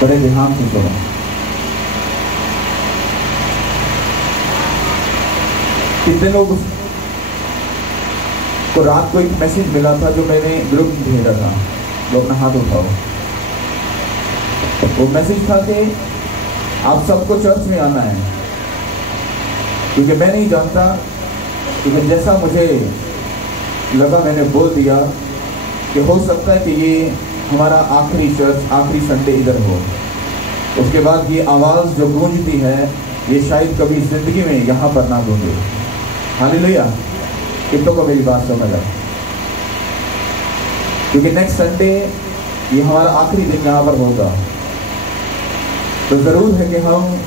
बड़े ध्यान से सुनो। कितने लोग को रात को एक मैसेज मिला था जो मैंने ग्रुप में भेजा था, वो अपना हाथ उठाओ। वो मैसेज था कि आप सबको चर्च में आना है, क्योंकि मैं नहीं जानता, क्योंकि जैसा मुझे लगा मैंने बोल दिया कि हो सकता है कि ये हमारा आखिरी चर्च, आखिरी संडे इधर हो। उसके बाद ये आवाज़ जो गूंजती है ये शायद कभी जिंदगी में यहाँ पर ना गूंजे। हालेलुया। कितनों को मेरी बात समझ आई? क्योंकि नेक्स्ट संडे ये हमारा आखिरी दिन यहाँ पर होगा, तो जरूर है कि हम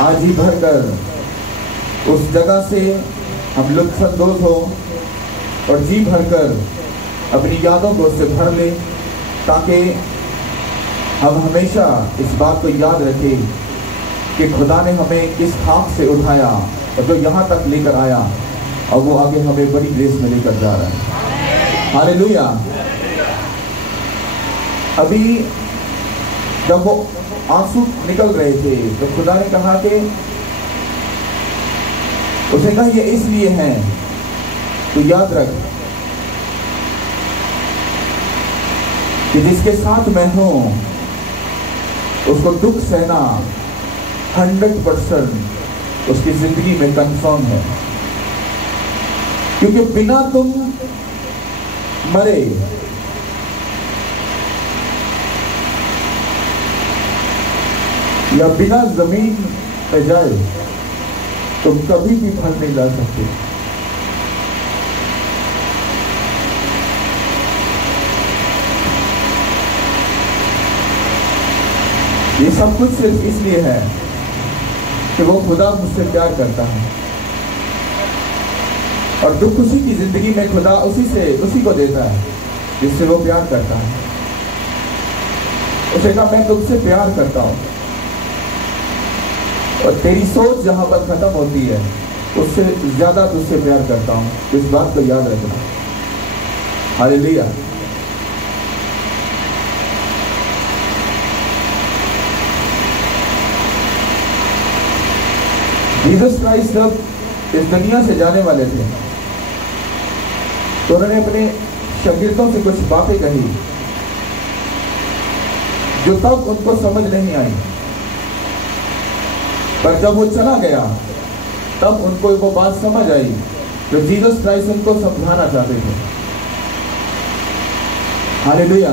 आज ही भरकर उस जगह से हम लुत्फानंदोज हो और जी भरकर अपनी यादों को उससे भर ले, ताकि हम हमेशा इस बात को याद रखें कि खुदा ने हमें किस खाक से उठाया और जो यहाँ तक लेकर आया, और वो आगे हमें बड़ी ग्रेस में लेकर जा रहा है। हालेलुया। अभी जब वो आंसू निकल रहे थे तो खुदा ने कहा कि उसे कहा ये इसलिए है, तो याद रख कि जिसके साथ मैं हूं उसको दुख सहना 100% उसकी जिंदगी में कंफर्म है, क्योंकि बिना तुम मरे या बिना जमीन पे जाए तुम कभी भी फल नहीं ला सकते। ये सब कुछ सिर्फ इसलिए है कि वो खुदा मुझसे प्यार करता है, और दुख खुशी की जिंदगी में खुदा उसी को देता है जिससे वो प्यार करता है। उसे कहा मैं तुझसे प्यार करता हूं, और तेरी सोच जहां पर खत्म होती है उससे ज्यादा तुझसे प्यार करता हूं। इस बात को याद रखना। हालेलुया। जीसस क्राइस्ट जब इस दुनिया से जाने वाले थे तो उन्होंने अपने शागिर्दों से कुछ बातें कही जो तब उनको समझ नहीं आई, पर जब वो चला गया तब उनको वो बात समझ आई जो जीसस क्राइस्ट उनको समझाना चाहते थे। हालेलुया।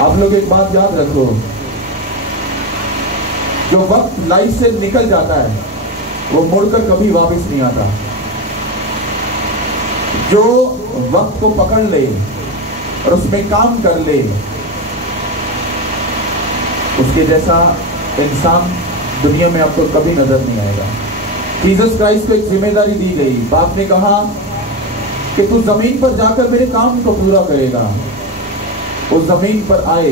आप लोग एक बात याद रखो, जो वक्त लाइफ से निकल जाता है वो मुड़कर कभी वापस नहीं आता। जो वक्त को पकड़ ले और उसमें काम कर ले, उसके जैसा इंसान दुनिया में आपको कभी नजर नहीं आएगा। जीसस क्राइस्ट को एक जिम्मेदारी दी गई। बाप ने कहा कि तू जमीन पर जाकर मेरे काम को पूरा करेगा। वो जमीन पर आए,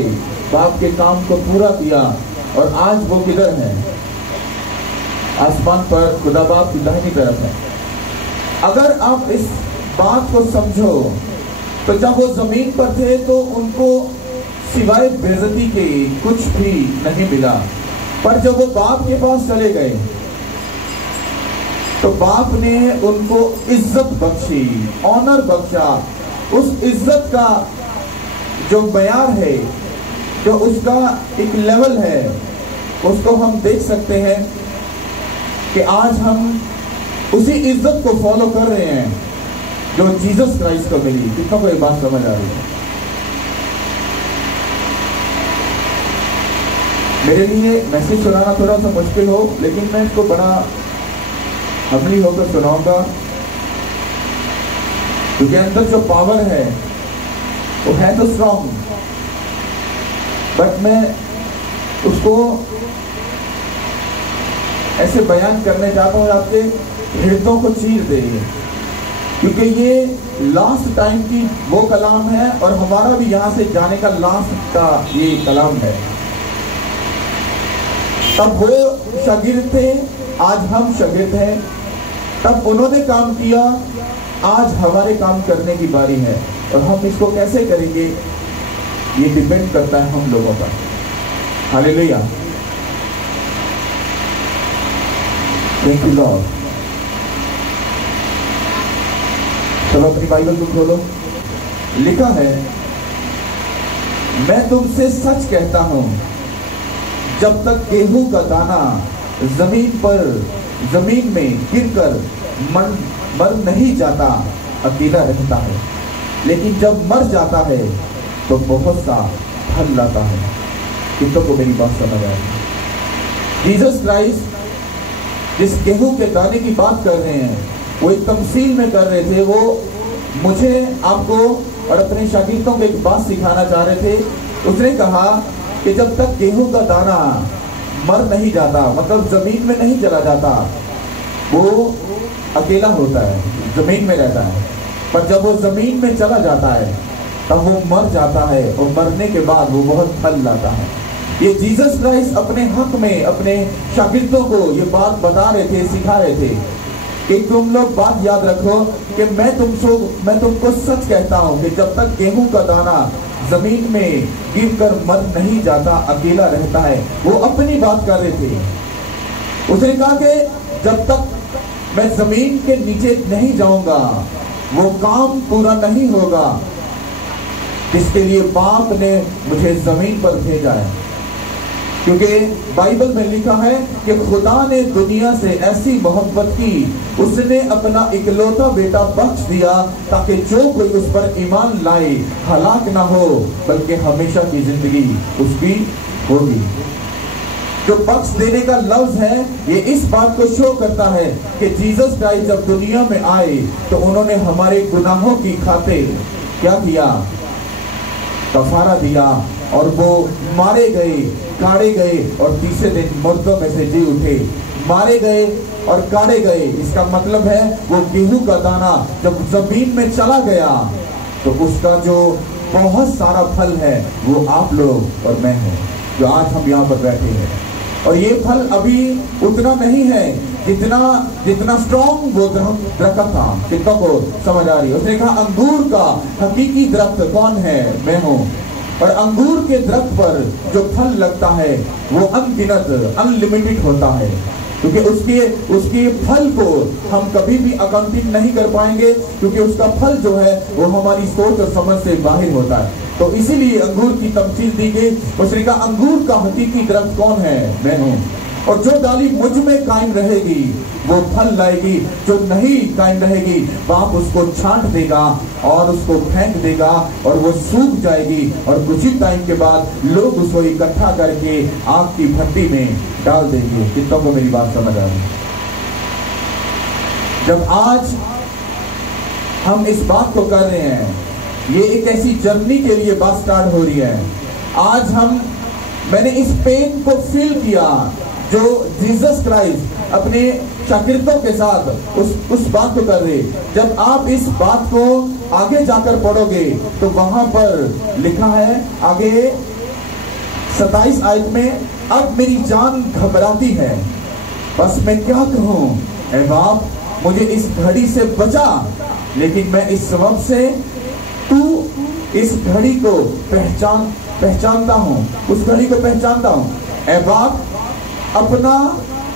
बाप के काम को पूरा किया, और आज वो किधर है? आसमान पर खुदा बाप की दाहिनी तरफ है। अगर आप इस बात को समझो तो जब वो जमीन पर थे तो उनको सिवाय बेइज्जती के कुछ भी नहीं मिला, पर जब वो बाप के पास चले गए तो बाप ने उनको इज्जत बख्शी, ऑनर बख्शा। उस इज्जत का जो मयार है, जो उसका एक लेवल है, उसको हम देख सकते हैं कि आज हम उसी इज्जत को फॉलो कर रहे हैं जो जीसस क्राइस्ट को मिली। कितना को ये बात समझ आ रही है? मेरे लिए मैसेज सुनाना थोड़ा सा मुश्किल हो, लेकिन मैं इसको बड़ा हम्बली होकर सुनाऊंगा, क्योंकि अंदर जो पावर है वो है तो स्ट्रॉन्ग, बट मैं उसको ऐसे बयान करने चाहता हूँ आपके हृदयों को चीर दे, क्योंकि ये लास्ट टाइम की वो कलाम है और हमारा भी यहाँ से जाने का लास्ट का ये कलाम है। तब वो शागिर्द थे, आज हम शागिर्द हैं। तब उन्होंने काम किया, आज हमारे काम करने की बारी है। और हम इसको कैसे करेंगे? ये डिपेंड करता है हम लोगों पर। Hallelujah, thank you Lord. सब अपनी बाइबल को खोलो। लिखा है, मैं तुमसे सच कहता हूं, जब तक गेहूं का दाना जमीन में गिरकर मर नहीं जाता, अकेला रहता है, लेकिन जब मर जाता है तो बहुत सा फल लाता है। कितनों को मेरी बात समझ आएगी? जीसस क्राइस्ट जिस गेहूं के दाने की बात कर रहे हैं, वो एक तमसील में कर रहे थे। वो मुझे, आपको और अपने शागिर्दों को एक बात सिखाना चाह रहे थे। उसने कहा कि जब तक गेहूं का दाना मर नहीं जाता, मतलब जमीन में नहीं चला जाता, वो अकेला होता है, जमीन में रहता है। पर जब वो जमीन में चला जाता है तब वो मर जाता है, और मरने के बाद वो बहुत फल लाता है। ये जीसस क्राइस्ट अपने हक में अपने शागिर्दों को ये बात बता रहे थे, सिखा रहे थे कि तुम लोग बात याद रखो कि मैं तुमको सच कहता हूं कि जब तक गेहूं का दाना जमीन में गिरकर मर नहीं जाता, अकेला रहता है। वो अपनी बात कर रहे थे। उसने कहा कि जब तक मैं जमीन के नीचे नहीं जाऊंगा, वो काम पूरा नहीं होगा जिसके लिए बाप ने मुझे जमीन पर भेजा है। क्योंकि बाइबल में लिखा है कि खुदा ने दुनिया से ऐसी मोहब्बत की, उसने अपना इकलौता बेटा बख्श दिया, ताकि जो कोई उस पर ईमान लाए हलाक ना हो, बल्कि हमेशा की जिंदगी उसकी होगी। जो बख्श देने का लफ्ज है, ये इस बात को शो करता है कि जीसस क्राइस्ट जब दुनिया में आए तो उन्होंने हमारे गुनाहों की खातिर क्या किया? कफारा दिया, और वो मारे गए, काटे गए, और तीसरे दिन मुर्दों में से जी उठे। मारे गए और काटे गए, इसका मतलब है वो गेहूं का दाना जब जमीन में चला गया तो उसका जो बहुत सारा फल है वो आप लोग और मैं हूं, जो आज हम यहाँ पर बैठे हैं। और ये फल अभी उतना नहीं है जितना स्ट्रॉन्ग वो दरख्त था। कितनों को समझ आ रही है? उसने कहा अंगूर का हकीकी दरख्त कौन है? मैं हूं। और अंगूर के दरख्त पर जो फल लगता है वो अनगिनत, अनलिमिटेड होता है, क्योंकि उसके फल को हम कभी भी अकाउंटिंग नहीं कर पाएंगे, क्योंकि उसका फल जो है वो हमारी सोच और समझ से बाहर होता है। तो इसीलिए अंगूर की तमसील दी गई। उसने कहा अंगूर का हकीकी दरख्त कौन है? मैं हूं। और जो डाली मुझ में कायम रहेगी वो फल लाएगी, जो नहीं कायम रहेगी बाप उसको छांट देगा और उसको फेंक देगा, और वो सूख जाएगी, और कुछ ही टाइम के बाद लोग उसको इकट्ठा करके आग की भट्टी में डाल देंगे। कितनों को मेरी बात समझ आ रही? जब आज हम इस बात को कर रहे हैं, ये एक ऐसी जर्नी के लिए बात स्टार्ट हो रही है। आज मैंने इस पेन को फील किया जो जीसस क्राइस्ट अपने शागिर्दों के साथ उस बात को कर रहे। जब आप इस बात को आगे जाकर पढ़ोगे तो वहां पर लिखा है आगे 27 आयत में, अब मेरी जान घबराती है, बस मैं क्या कहूं, ऐ बाप मुझे इस घड़ी से बचा। लेकिन मैं इस सबब से तू इस घड़ी को पहचानता हूं, उस घड़ी को पहचानता हूं। ऐ बाप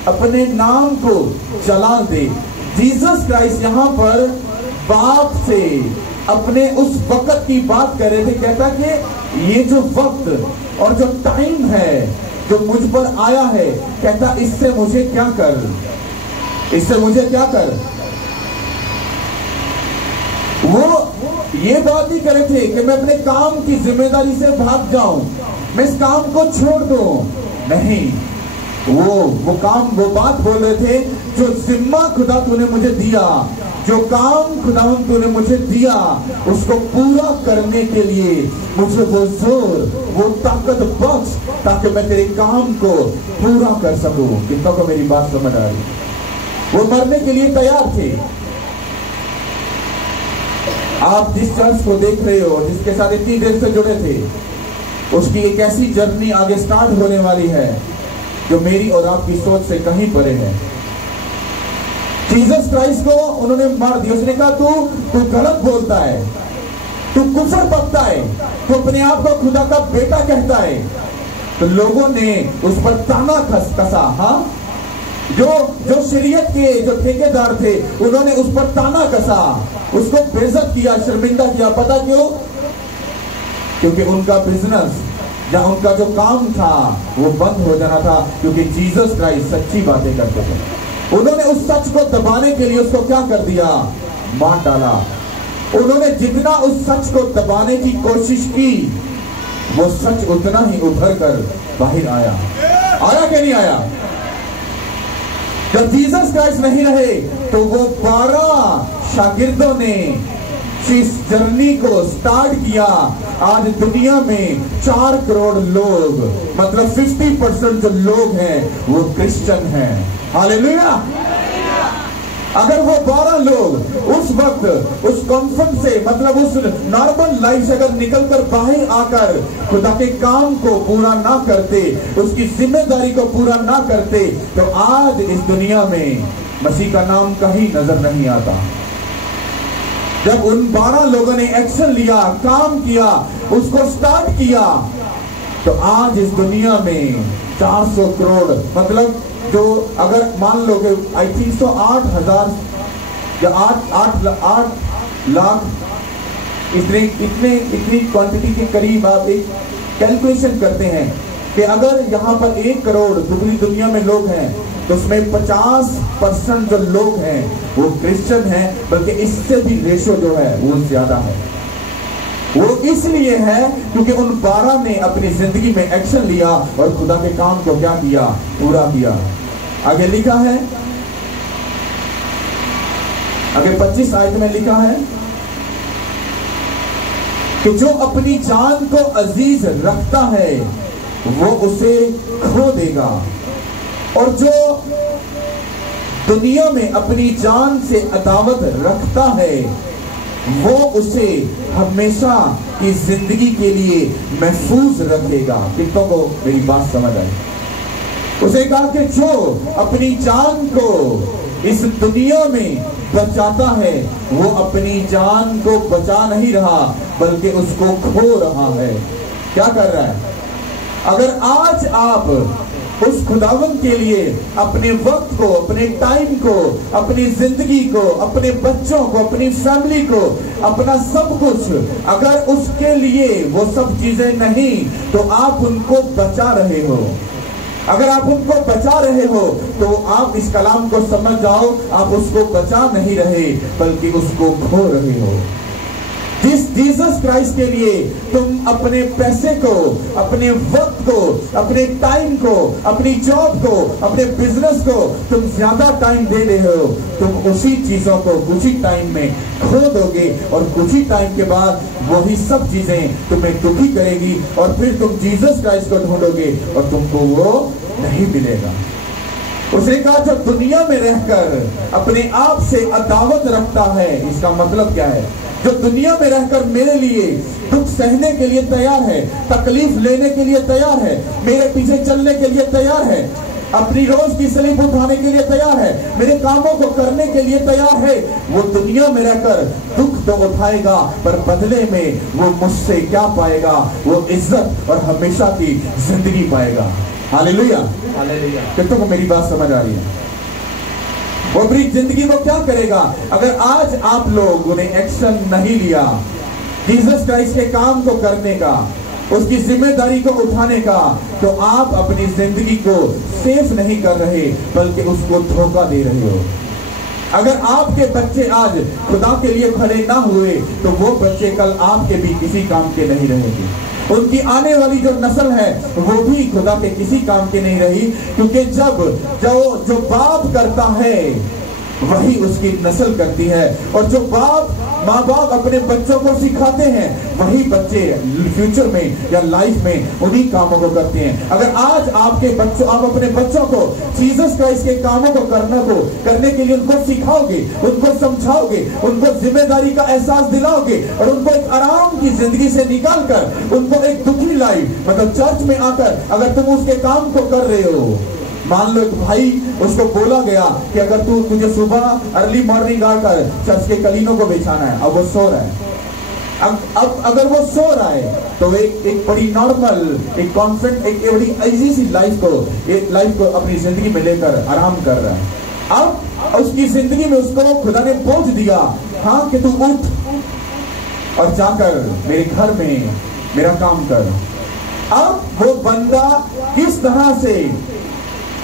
अपने नाम को चला दे। जीसस क्राइस्ट यहाँ पर बाप से अपने उस वक्त की बात कर रहे थे। कहता कि ये जो वक्त और जो टाइम है जो मुझ पर आया है, कहता इससे मुझे क्या कर, इससे मुझे क्या कर। वो ये बात ही कर रहे थे कि मैं अपने काम की जिम्मेदारी से भाग जाऊं, मैं इस काम को छोड़ दूं। नहीं, वो बात बोल रहे थे, जो जिम्मा खुदा तूने मुझे दिया, जो काम खुदा तूने मुझे दिया, उसको पूरा करने के लिए मुझे वो जोर, वो ताकत बख्श, ताकि मैं तेरे काम को पूरा कर सकूं। कितना को मेरी बात समझ आ रही? वो मरने के लिए तैयार थे। आप जिस चर्च को देख रहे हो, जिसके साथ इतनी देर से जुड़े थे, उसकी एक ऐसी जर्नी आगे स्टार्ट होने वाली है जो मेरी और आपकी सोच से कहीं परे है। जीसस क्राइस्ट को उन्होंने मार दिया। उसने कहा तू गलत बोलता है, तू कुफर पकता है, तू अपने आप को खुदा का बेटा कहता है, तो लोगों ने उस पर ताना कसा। हाँ, जो शरीयत के जो ठेकेदार थे उन्होंने उस पर ताना कसा, उसको बेइज्जत किया, शर्मिंदा किया। पता क्यों? क्योंकि उनका बिजनेस या उनका जो काम था वो बंद हो जाना था, क्योंकि जीसस क्राइस्ट सच्ची बातें करते थे। उन्होंने उस सच को दबाने के लिए उसको क्या कर दिया? मार डाला। उन्होंने जितना उस सच को दबाने की कोशिश की, वो सच उतना ही उभर कर बाहर आया। आया कि नहीं आया? जब जीसस क्राइस्ट नहीं रहे तो वो 12 शागिर्दों ने इस जर्नी को स्टार्ट किया। आज दुनिया में 4 करोड़ लोग, मतलब 50% जो लोग हैं वो क्रिश्चियन हैं। हालेलुया। अगर वो 12 लोग उस वक्त उस कॉन्फ्रेंस से, मतलब उस नॉर्मल लाइफ से अगर निकलकर बाहर आकर खुदा के काम को पूरा ना करते, उसकी जिम्मेदारी को पूरा ना करते, तो आज इस दुनिया में मसीह का नाम कहीं नजर नहीं आता। जब उन 12 लोगों ने एक्शन लिया, काम किया, उसको स्टार्ट किया, तो आज इस दुनिया में 400 करोड़, मतलब जो अगर मान लो कि आई थिंक तो 8,000 या 8 लाख इतनी क्वांटिटी के करीब आप एक कैलकुलेशन करते हैं कि अगर यहाँ पर 1 करोड़ पूरी दुनिया में लोग हैं, तो उसमें 50% जो लोग हैं वो क्रिश्चियन हैं, बल्कि इससे भी रेशो जो है वो ज्यादा है। वो इसलिए है क्योंकि उन 12 ने अपनी जिंदगी में एक्शन लिया और खुदा के काम को क्या किया? पूरा किया। आगे लिखा है, आगे 25 आयत में लिखा है कि जो अपनी जान को अजीज रखता है वो उसे खो देगा, और जो दुनिया में अपनी जान से अदावत रखता है वो उसे हमेशा की जिंदगी के लिए महफूज रखेगा। कितनों को मेरी बात समझ आई? उसे कहा कि जो अपनी जान को इस दुनिया में बचाता है वो अपनी जान को बचा नहीं रहा, बल्कि उसको खो रहा है। क्या कर रहा है? अगर आज आप उस खुदावन के लिए अपने वक्त को, अपने टाइम को, अपनी जिंदगी को, अपने बच्चों को, अपनी फैमिली को, अपना सब कुछ, अगर उसके लिए वो सब चीजें नहीं, तो आप उनको बचा रहे हो। अगर आप उनको बचा रहे हो तो आप इस कलाम को समझ जाओ, आप उसको बचा नहीं रहे बल्कि उसको खो रहे हो। जिस जीसस क्राइस्ट के लिए तुम अपने पैसे को, अपने वक्त को, अपने टाइम को, अपनी जॉब को, अपने बिजनेस को तुम ज्यादा टाइम दे रहे हो, तुम उसी चीजों को कुछ ही टाइम में खो दोगे, और कुछ ही टाइम के बाद वही सब चीजें तुम्हें दुखी करेगी, और फिर तुम जीसस क्राइस्ट को ढूंढोगे और तुमको वो नहीं मिलेगा। उसने कहा जो दुनिया में रहकर अपने आप से अदावत रखता है, इसका मतलब क्या है? जो दुनिया में रहकर मेरे लिए दुख सहने के लिए तैयार है, तकलीफ लेने के लिए तैयार है, मेरे पीछे चलने के लिए तैयार है, अपनी रोज की सलीब उठाने के लिए तैयार है, मेरे कामों को करने के लिए तैयार है, वो दुनिया में रहकर दुख तो उठाएगा, पर बदले में वो मुझसे क्या पाएगा? वो इज्जत और हमेशा की जिंदगी पाएगा। Hallelujah, hallelujah. कितनों को मेरी बात समझ आ रही है? वो अपनी जिंदगी को क्या करेगा? अगर आज आप लोगों ने एक्शन नहीं लिया जीसस क्राइस्ट के काम को करने का, उसकी जिम्मेदारी को उठाने का, तो आप अपनी जिंदगी को सेफ नहीं कर रहे बल्कि उसको धोखा दे रहे हो। अगर आपके बच्चे आज खुदा के लिए खड़े ना हुए तो वो बच्चे कल आपके भी किसी काम के नहीं रहेंगे। उनकी आने वाली जो नस्ल है वो भी खुदा के किसी काम की नहीं रही, क्योंकि जो बाप करता है वही उसकी नस्ल करती है, और जो माँ बाप अपने बच्चों को सिखाते हैं वही बच्चे फ्यूचर में या लाइफ में उन्हीं कामों को करते हैं। अगर आज आप अपने बच्चों को जीसस क्राइस्ट के कामों को करने के लिए उनको सिखाओगे, उनको समझाओगे, उनको जिम्मेदारी का एहसास दिलाओगे, और उनको एक आराम की जिंदगी से निकाल कर उनको एक दुखी लाइफ, मतलब चर्च में आकर अगर तुम उसके काम को कर रहे हो, मान लो एक भाई, उसको बोला गया कि अगर तुझे सुबह अर्ली मॉर्निंग आकर चर्च के कलीनों को बिछाना है, अब वो सो रहा है, अब अगर वो सो रहा है तो एक बड़ी नॉर्मल, एक कॉन्फिडेंट, एक बड़ी इजी सी लाइफ को अपनी जिंदगी में लेकर आराम कर रहा है। अब उसकी जिंदगी में उसको खुदा ने बोझ दिया, हाँ, कि तू उठ और जाकर मेरे घर में मेरा काम कर। अब वो बंदा किस तरह से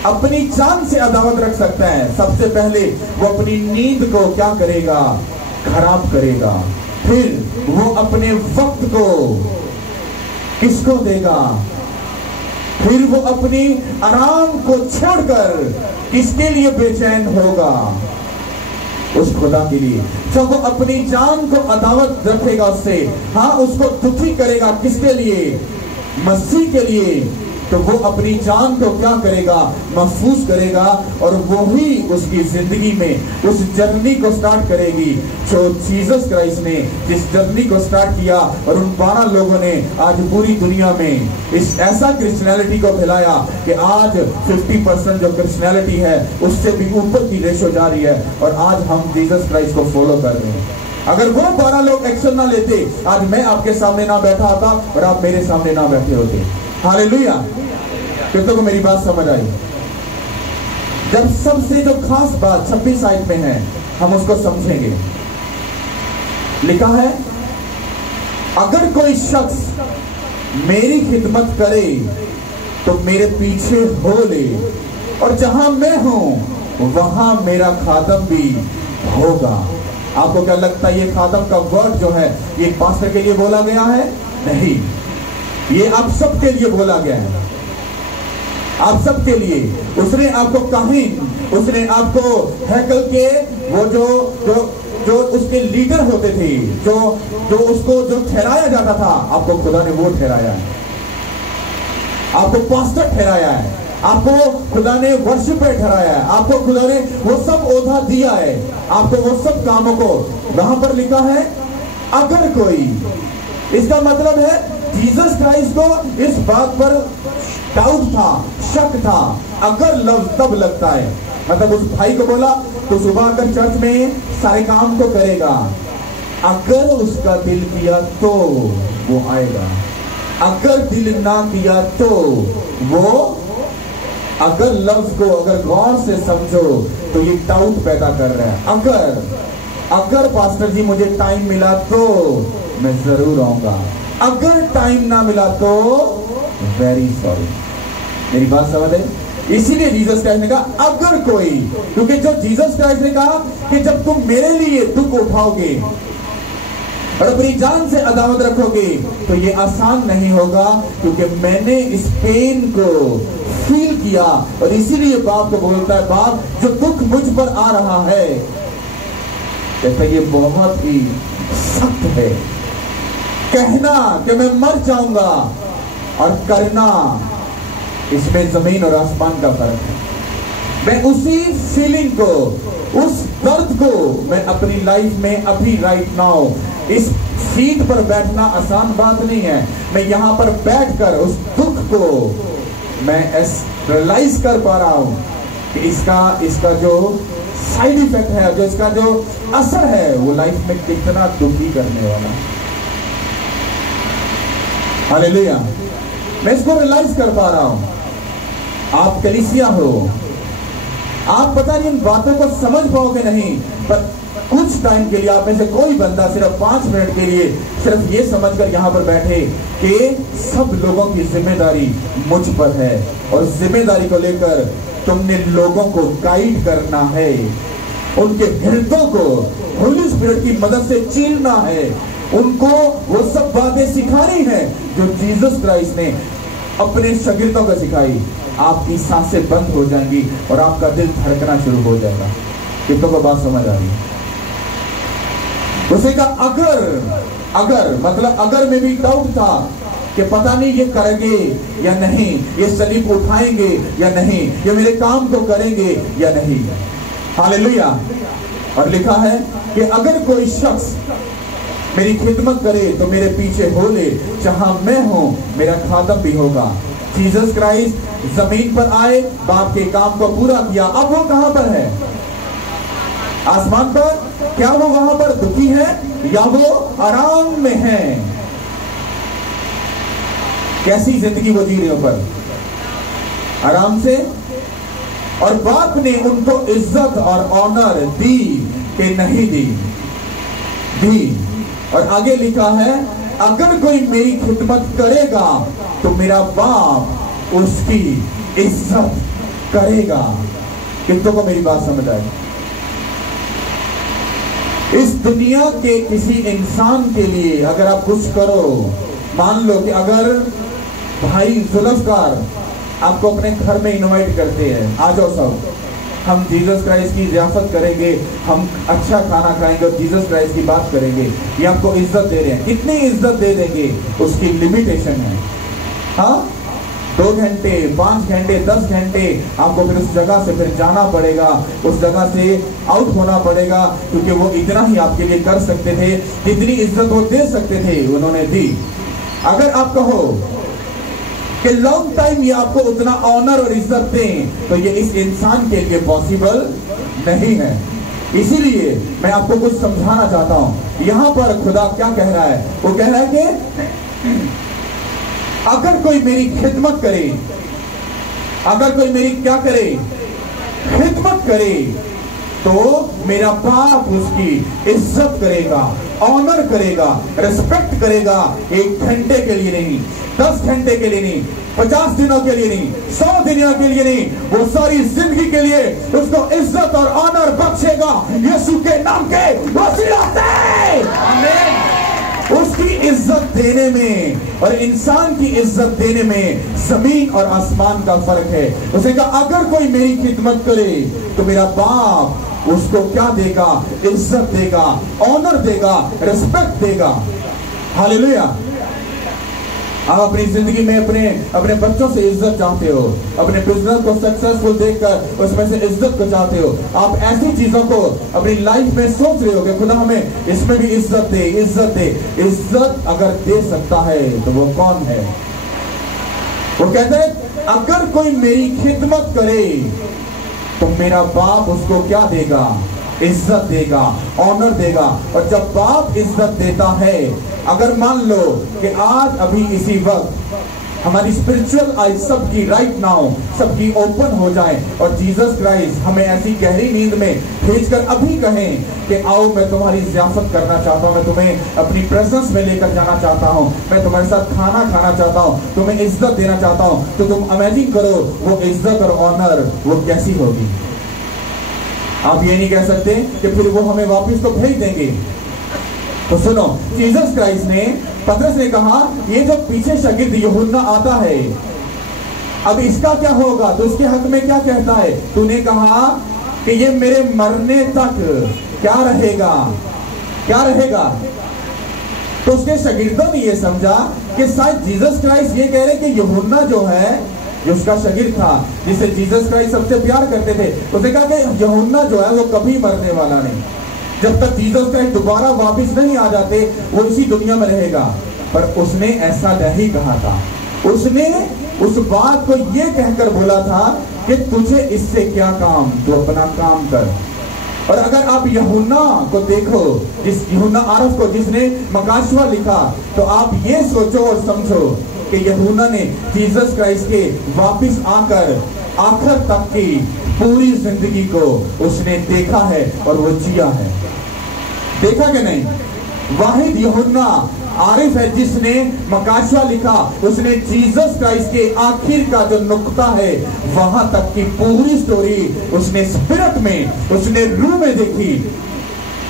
अपनी जान से अदावत रख सकता है? सबसे पहले वो अपनी नींद को क्या करेगा? खराब करेगा। फिर वो अपने वक्त को किसको देगा? फिर वो अपनी आराम को छोड़कर किसके लिए बेचैन होगा? उस खुदा के लिए। जब वो अपनी जान को अदावत रखेगा उससे, हाँ, उसको दुखी करेगा, किसके लिए? मसीह के लिए। तो वो अपनी जान को क्या करेगा? महफूज करेगा, और वो ही उसकी जिंदगी में उस जर्नी को स्टार्ट करेगी जो जीसस क्राइस्ट ने जिस जर्नी को स्टार्ट किया, और उन 12 लोगों ने आज पूरी दुनिया में इस ऐसा क्रिश्चियनिटी को फैलाया कि आज 50% जो क्रिश्चियनिटी है उससे भी ऊपर की रेशो जा रही है, और आज हम जीसस क्राइस्ट को फॉलो कर रहे हैं। अगर वो 12 लोग एक्शन ना लेते, आज मैं आपके सामने ना बैठा होता और आप मेरे सामने ना बैठे होते। हालेलुया। कितनों को मेरी बात समझ आई? जब सबसे जो खास बात 26 आयत में है, हम उसको समझेंगे। लिखा है, अगर कोई शख्स मेरी खिदमत करे तो मेरे पीछे हो ले, और जहां मैं हूं वहां मेरा खादम भी होगा। आपको क्या लगता है ये खादम का वर्ड जो है ये पास्टर के लिए बोला गया है? नहीं, ये आप सबके लिए बोला गया है, आप सबके लिए। उसने आपको काहिन, उसने आपको हैकल के वो जो उसके लीडर होते थे, जो उसको जो ठहराया जाता था, आपको खुदा ने वो ठहराया है। आपको पास्टर ठहराया है, आपको खुदा ने वर्शिपर ठहराया है, आपको खुदा ने वो सब ओहदा दिया है, आपको वो सब कामों को। वहां पर लिखा है अगर कोई, इसका मतलब है जीसस क्राइस्ट को इस बात पर डाउट था, शक था। अगर लफ्ज तब लगता है, मतलब उस भाई को बोला तो सुबह आकर चर्च में सारे काम को करेगा, अगर उसका दिल किया तो वो आएगा, अगर दिल ना किया तो वो, अगर लफ्ज को अगर गौर से समझो तो ये डाउट पैदा कर रहा है। अगर पास्टर जी मुझे टाइम मिला तो मैं जरूर आऊंगा, अगर टाइम ना मिला तो वेरी सॉरी। मेरी बात समझ है? इसीलिए जीसस क्राइस्ट ने कहा अगर कोई, क्योंकि जो जीसस क्राइस्ट ने कहा कि जब तुम मेरे लिए दुख उठाओगे और अपनी जान से अदावत रखोगे तो ये आसान नहीं होगा, क्योंकि मैंने इस पेन को फील किया। और इसीलिए बाप को बोलता है, बाप जो दुख मुझ पर आ रहा है, कहता ये बहुत ही सख्त है। कहना कि मैं मर जाऊंगा और करना, इसमें जमीन और आसमान का फर्क है। मैं उसी फीलिंग को, उस दर्द को मैं अपनी लाइफ में अभी राइट नाउ, इस सीट पर बैठना आसान बात नहीं है। मैं यहां पर बैठकर उस दुख को मैं रियलाइज कर पा रहा हूं कि इसका जो साइड इफेक्ट है, जो इसका जो असर है, वो लाइफ में कितना दुखी करने वाला है। हालेलुया। मैं इसको रियलाइज कर पा रहा हूं। आप कलीसिया हो, आप पता नहीं इन बातों को समझ पाओगे नहीं, पर कुछ टाइम के लिए आप में से कोई बंदा सिर्फ 5 मिनट के लिए सिर्फ ये समझकर यहाँ पर बैठे कि सब लोगों की जिम्मेदारी मुझ पर है, और जिम्मेदारी को लेकर तुमने लोगों को गाइड करना है, उनके हृदयों को होली स्पिरिट की मदद से चीरना है, उनको वो सब बातें सिखानी है जो जीसस क्राइस्ट ने अपने शागिर्दों को सिखाई। आपकी सांसें बंद हो जाएंगी और आपका दिल धड़कना शुरू हो जाएगा। कितनों को बात समझ आ रही है? उसे कहा अगर मतलब अगर में भी डाउट था कि पता नहीं ये करेंगे या नहीं, ये सलीब उठाएंगे या नहीं, ये मेरे काम को करेंगे या नहीं। हालेलुया। और लिखा है कि अगर कोई शख्स मेरी खिदमत करे तो मेरे पीछे हो ले, जहां मैं हूं मेरा खादम भी होगा। जीसस क्राइस्ट जमीन पर आए, बाप के काम को पूरा किया। अब वो कहां पर है? आसमान पर, क्या वो वहां पर दुखी है या वो आराम में है? कैसी जिंदगी वो जी रहे हो? पर आराम से। और बाप ने उनको इज्जत और ऑनर दी कि नहीं दी? दी। और आगे लिखा है, अगर कोई मेरी खिदमत करेगा तो मेरा बाप उसकी इज्जत करेगा। कितनों को मेरी बात समझ आई? इस दुनिया के किसी इंसान के लिए अगर आप कुछ करो, मान लो कि अगर भाई जुल्फकार आपको अपने घर में इनवाइट करते हैं, आ जाओ सब, हम जीसस क्राइस्ट की ज़ियाफत करेंगे, हम अच्छा खाना खाएंगे और जीसस क्राइस्ट की बात करेंगे, ये आपको इज्जत दे रहे हैं। कितनी इज्जत दे देंगे उसकी लिमिटेशन है। हाँ, 2 घंटे, 5 घंटे, 10 घंटे आपको फिर उस जगह से फिर जाना पड़ेगा, उस जगह से आउट होना पड़ेगा, क्योंकि वो इतना ही आपके लिए कर सकते थे, जितनी इज्जत वो दे सकते थे उन्होंने दी। अगर आप कहो कि लॉन्ग टाइम ये आपको उतना ऑनर और इज्जत दें, तो ये इस इंसान के लिए पॉसिबल नहीं है। इसीलिए मैं आपको कुछ समझाना चाहता हूं। यहां पर खुदा क्या कह रहा है? वो कह रहा है कि अगर कोई मेरी खिदमत करे, अगर कोई मेरी क्या करे? खिदमत करे, तो मेरा बाप उसकी इज्जत करेगा, ऑनर करेगा, रिस्पेक्ट करेगा। 1 घंटे के लिए नहीं, 10 घंटे के लिए नहीं, 50 दिनों के लिए नहीं, 100 दिनों के लिए नहीं, वो सारी जिंदगी के लिए उसको इज्जत और ऑनर बख्शेगा यीशु के नाम के वसीला से। आमीन। उसकी इज्जत देने में और इंसान की इज्जत देने में जमीन और आसमान का फर्क है। उसने कहा, अगर कोई मेरी खिदमत करे तो मेरा बाप उसको क्या देगा? इज्जत देगा, ऑनर देगा, रिस्पेक्ट देगा। हालेलुया। आप अपनी जिंदगी में अपने बच्चों से इज्जत चाहते हो, अपने बिजनेस को सक्सेसफुल देखकर उसमें से इज्जत को चाहते हो। आप ऐसी चीजों को अपनी लाइफ में सोच रहे हो कि खुदा हमें इसमें भी इज्जत दे, इज्जत दे। इज्जत अगर दे सकता है तो वो कौन है? वो कहते हैं, अगर कोई मेरी खिदमत करे तो मेरा बाप उसको क्या देगा? इज्जत देगा, ऑनर देगा। और जब बाप इज्जत देता है, अगर मान लो कि आज अभी इसी वक्त हमारी स्पिरिचुअल आइज सबकी राइट नाउ सबकी ओपन हो जाए और जीसस क्राइस्ट हमें ऐसी गहरी नींद में भेजकर अभी कहें कि आओ, मैं तुम्हारी ज़ियाफत करना चाहता हूँ, मैं तुम्हें अपनी प्रेजेंस में लेकर जाना चाहता हूँ, मैं तुम्हारे साथ खाना खाना चाहता हूँ, तुम्हें इज्जत देना चाहता हूँ, तो तुम इमेजिन करो वो इज्जत और ऑनर वो कैसी होगी। आप ये नहीं कह सकते कि फिर वो हमें वापस तो भेज देंगे। तो सुनो, जीसस क्राइस्ट ने, पतरस ने कहा, ये जो पीछे शागिर्द यूहन्ना आता है, अब इसका क्या होगा? तो उसके हक में क्या कहता है? तूने कहा कि ये मेरे मरने तक क्या रहेगा? क्या रहेगा? तो उसके शागिर्दों ने ये समझा कि शायद जीसस क्राइस्ट ये कह रहे कि यूहन्ना जो है, जो उसका शागिर्द था, जिसे जीसस क्राइस्ट सबसे प्यार करते थे, उसने कहा कि यूहन्ना जो है वो कभी मरने वाला नहीं। जब तक जीसस क्राइस्ट दोबारा वापस नहीं आ जाते वो इसी दुनिया में रहेगा। पर उसने ऐसा नहीं कहा था। उसने उस बात को ये कहकर बोला था कि तुझे इससे क्या काम, तू अपना काम कर। और अगर आप यूहन्ना को देखो, जिस यूहन्ना आरफ को जिसने मकाशवा लिखा, तो आप ये सोचो और समझो कि यूहन्ना ने जीसस क्राइस्ट के वापस आकर आखिर तक की पूरी जिंदगी को उसने देखा है और वो जिया है। देखा कि नहीं? वाहिद यूहन्ना आरिफ है जिसने मकाशवा लिखा, उसने जीसस क्राइस्ट के आखिर का जो नुक्ता है वहां तक की पूरी स्टोरी उसने स्पिरिट में, उसने रूह में देखी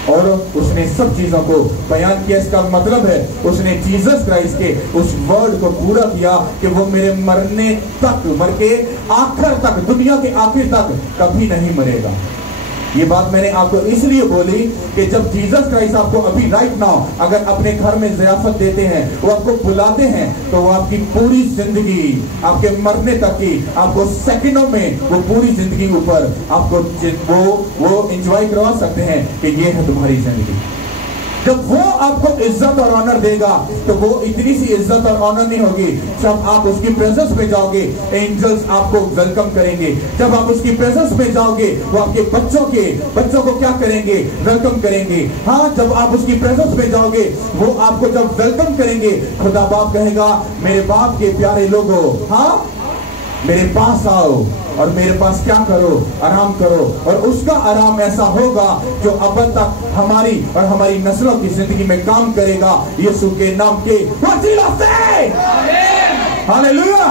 और उसने सब चीजों को बयान किया। इसका मतलब है उसने जीसस क्राइस्ट के उस वर्ड को पूरा किया कि वो मेरे मरने तक, मर के आखिर तक, दुनिया के आखिर तक कभी नहीं मरेगा। ये बात मैंने आपको इसलिए बोली कि जब जीसस क्राइस्ट आपको अभी राइट नाउ अगर अपने घर में ज़ियाफत देते हैं, वो आपको बुलाते हैं, तो वो आपकी पूरी जिंदगी, आपके मरने तक की, आपको सेकंडों में वो पूरी जिंदगी ऊपर आपको वो एंजॉय करवा सकते हैं कि ये है तुम्हारी जिंदगी। जब वो आपको इज्जत और ऑनर देगा तो वो इतनी सी इज्जत और ऑनर नहीं होगी। जब आप उसकी प्रेजेंस में जाओगे, एंजल्स आपको वेलकम करेंगे। जब आप उसकी प्रेजेंस में जाओगे, वो आपके बच्चों को क्या करेंगे? वेलकम करेंगे। हाँ, जब आप उसकी प्रेजेंस में जाओगे, वो आपको जब वेलकम करेंगे, खुदा बाप कहेगा, मेरे बाप के प्यारे लोगों, हाँ मेरे पास आओ और मेरे पास क्या करो? आराम करो। और उसका आराम ऐसा होगा जो अब तक हमारी और हमारी नस्लों की जिंदगी में काम करेगा, यीशु के नाम के वसीला से। हालेलुया।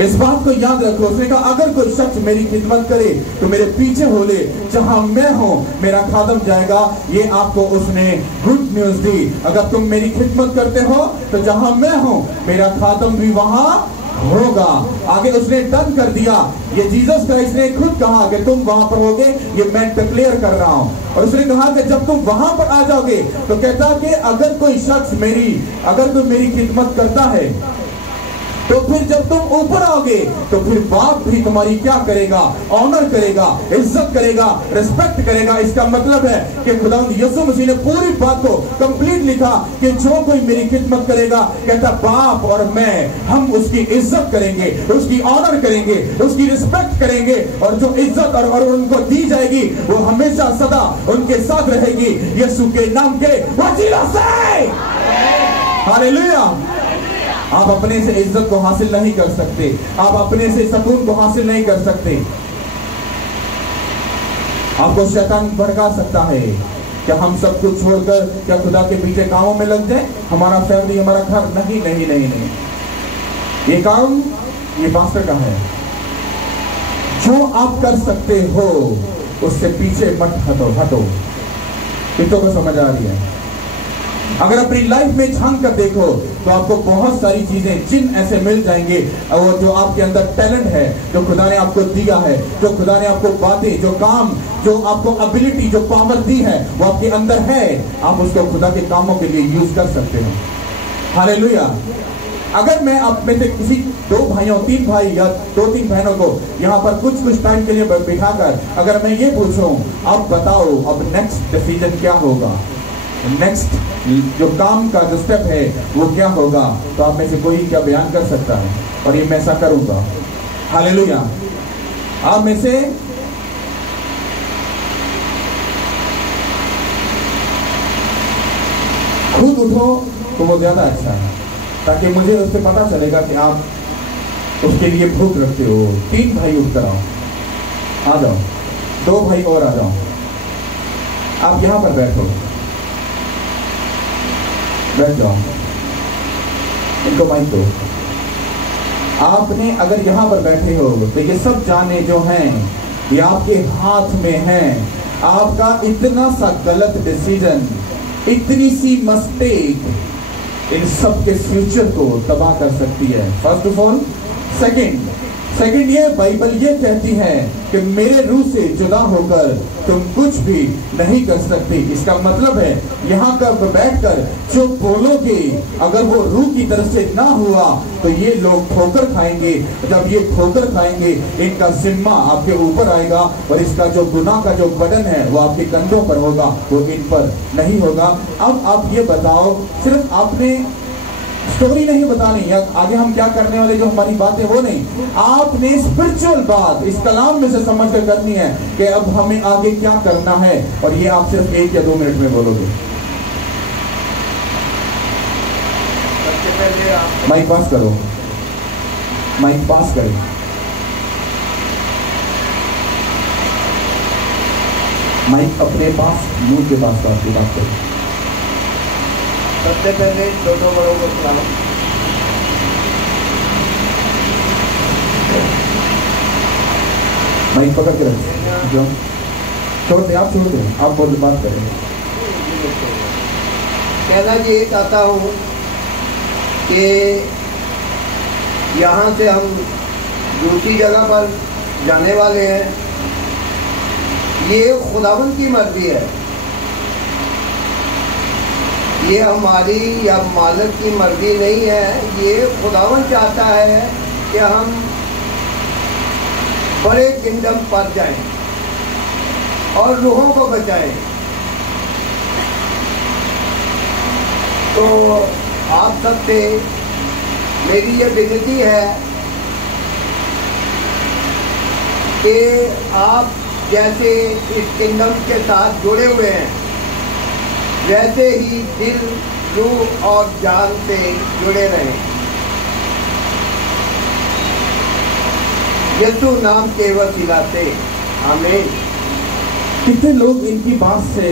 इस बात को याद रखो। उसने कहा, अगर कोई शख्स मेरी खिदमत करे तो मेरे पीछे हो ले, जहां मैं हूं मेरा खादम जाएगा। ये आपको उसने गुड न्यूज दी। अगर तुम मेरी खिदमत करते हो तो जहां मैं हूं मेरा खादम भी वहां होगा। आगे उसने डन कर दिया। ये जीसस क्राइस्ट ने खुद कहा कि तुम वहां पर होगे, ये मैं डिक्लेयर कर रहा हूं। और उसने कहा कि जब तुम वहां पर आ जाओगे तो कहता कि अगर कोई शख्स मेरी खिदमत करता है तो फिर जब तुम ऊपर आओगे तो फिर बाप भी तुम्हारी क्या करेगा? ऑनर करेगा, इज्जत करेगा, रिस्पेक्ट करेगा। इसका मतलब है कि खुदावंद यीशु मसीह ने पूरी बात को कंप्लीट लिखा कि जो कोई मेरी खिदमत करेगा, कहता बाप और मैं, हम उसकी इज्जत करेंगे, उसकी ऑनर करेंगे, उसकी रिस्पेक्ट करेंगे। और जो इज्जत और उनको दी जाएगी वो हमेशा सदा उनके साथ रहेगी, यीशु के नाम के वसीला से। हालेलुया। आप अपने से इज्जत को हासिल नहीं कर सकते, आप अपने से सुकून को हासिल नहीं कर सकते। आपको शैतान भड़का सकता है कि हम सब कुछ छोड़कर क्या खुदा के पीछे कामों में लग जाए, हमारा फैमिली, हमारा घर। नहीं नहीं नहीं नहीं, ये काम ये पास्टर का है। जो आप कर सकते हो उससे पीछे मत हटो। कितनों को समझ आ रही है? अगर अपनी लाइफ में झांक कर देखो तो आपको बहुत सारी चीजें, चिन्ह ऐसे मिल जाएंगे और जो आपके अंदर टैलेंट है, जो खुदा ने आपको दिया है, जो खुदा ने आपको बातें, जो काम, जो आपको एबिलिटी, जो पावर दी है, वो आपके अंदर है। आप उसको खुदा के कामों के लिए यूज कर सकते हो। हालेलुया। अगर मैं आप में से किसी 2 भाइयों, 3 भाई या 2-3 बहनों को यहाँ पर कुछ टाइम के लिए बिठाकर अगर मैं ये पूछूं, अब बताओ अब नेक्स्ट डिसीजन क्या होगा, नेक्स्ट जो काम का जो स्टेप है वो क्या होगा, तो आप में से कोई क्या बयान कर सकता है? और ये मैं ऐसा करूंगा। हालेलुया। आप में से खुद उठो तो वो ज्यादा अच्छा है, ताकि मुझे उससे पता चलेगा कि आप उसके लिए भूख रखते हो। 3 भाई उठकर आओ, आ जाओ। 2 भाई और आ जाओ। आप यहां पर बैठो, बैठ जाओ। इनको माइक दो। आपने अगर यहाँ पर बैठे हो तो ये सब जाने जो हैं ये आपके हाथ में हैं। आपका इतना सा गलत डिसीजन, इतनी सी मिस्टेक इन सब के फ्यूचर को तबाह कर सकती है। First of all. सेकंड ये बाइबल ये कहती है कि मेरे रूह से जुदा होकर तुम कुछ भी नहीं कर सकते। इसका मतलब है यहाँ कर बैठकर जो बोलोगे, अगर वो रूह की तरफ से ना हुआ तो ये लोग ठोकर खाएंगे। जब ये ठोकर खाएंगे, इनका जिम्मा आपके ऊपर आएगा और इसका जो गुनाह का जो बर्डन है वो आपके कंधों पर होगा, वो इन पर नहीं होगा। अब आप ये बताओ, सिर्फ आपने स्टोरी नहीं बतानी या आगे हम क्या करने वाले, जो हमारी बातें वो नहीं, आपने स्पिरिचुअल बात इस कलाम में से समझ कर करनी है कि अब हमें आगे क्या करना है। और ये आप सिर्फ 1 या 2 मिनट में बोलोगे। माइक पास करो, माइक पास करो। माइक अपने पास, मुंह के पास बात करो। सबसे पहले छोटों बड़ों को सलाम। माइक पकड़ के रखो, छोड़ दे, आप छोड़ दे, आप बोल बात करें। कहना ये चाहता हूँ कि यहाँ से हम दूसरी जगह पर जाने वाले हैं। ये खुदावंद की मर्जी है, ये हमारी या मालिक की मर्जी नहीं है। ये खुदावंद चाहता है कि हम बड़े किंगडम पर जाएं और रूहों को बचाएं। तो आप सबसे मेरी ये विनती है कि आप जैसे इस किंगडम के साथ जुड़े हुए हैं, वैसे ही दिल, रूह और जान से जुड़े रहें। यीशु नाम के वसीला से आमीन। कितने लोग इनकी बात से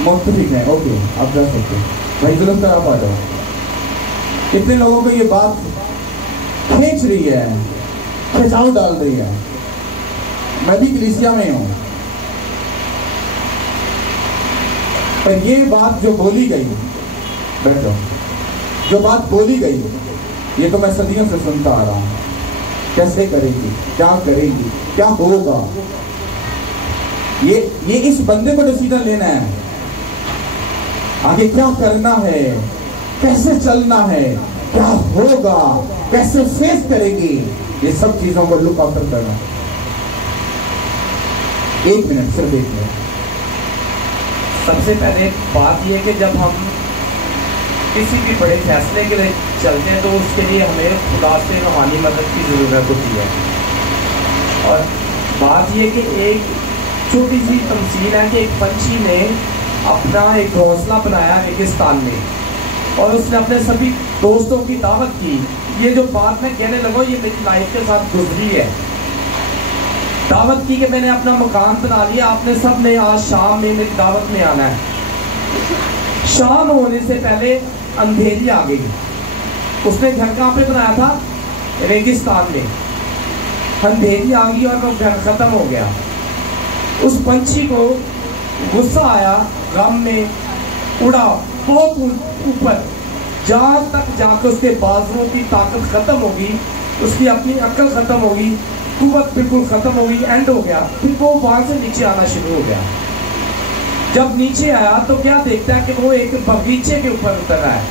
मुत्तफिक हैं? ओके, आप जा सकते हैं भाई, जुल्म आप आ जाओ। कितने लोगों को ये बात खींच रही है, खिंचाव डाल रही है? मैं भी कलीसिया में हूं, पर ये बात जो बोली गई, बैठो, जो बात बोली गई ये तो मैं सदियों से सुनता आ रहा हूं। कैसे करेगी, क्या करेगी, क्या होगा, ये इस बंदे को डिसीजन लेना है, आगे क्या करना है, कैसे चलना है, क्या होगा, कैसे फेस करेगी, ये सब चीजों को लुक आफ्टर करना। 1 मिनट, सिर्फ 1 मिनट। सबसे पहले बात यह कि जब हम किसी भी बड़े फैसले के लिए चलते हैं तो उसके लिए हमें खुदा से रूहानी मदद की ज़रूरत होती है। और बात यह कि एक छोटी सी तमसील है कि एक पंछी ने अपना एक घोंसला बनाया रेगिस्तान में और उसने अपने सभी दोस्तों की दावत की। ये जो बात मैं कहने लगा ये मेरी लाइफ के साथ गुजरी है। दावत की कि मैंने अपना मकान बना लिया, आपने सब ने आज शाम में मेरी दावत में आना है। शाम होने से पहले अंधेरी आ गई। उसने घर कहाँ पे बनाया था? रेगिस्तान में। अंधेरी आ गई और वो घर खत्म हो गया। उस पंछी को गुस्सा आया, गम में उड़ा बहुत ऊपर, जहां तक जाकर उसके बाजुओं की ताकत खत्म होगी, उसकी अपनी अक्ल खत्म होगी, कुव्वत बिल्कुल खत्म हो गई, एंड हो गया। फिर वो वहां से नीचे आना शुरू हो गया। जब नीचे आया तो क्या देखता है कि वो एक बगीचे के ऊपर उतर रहा है।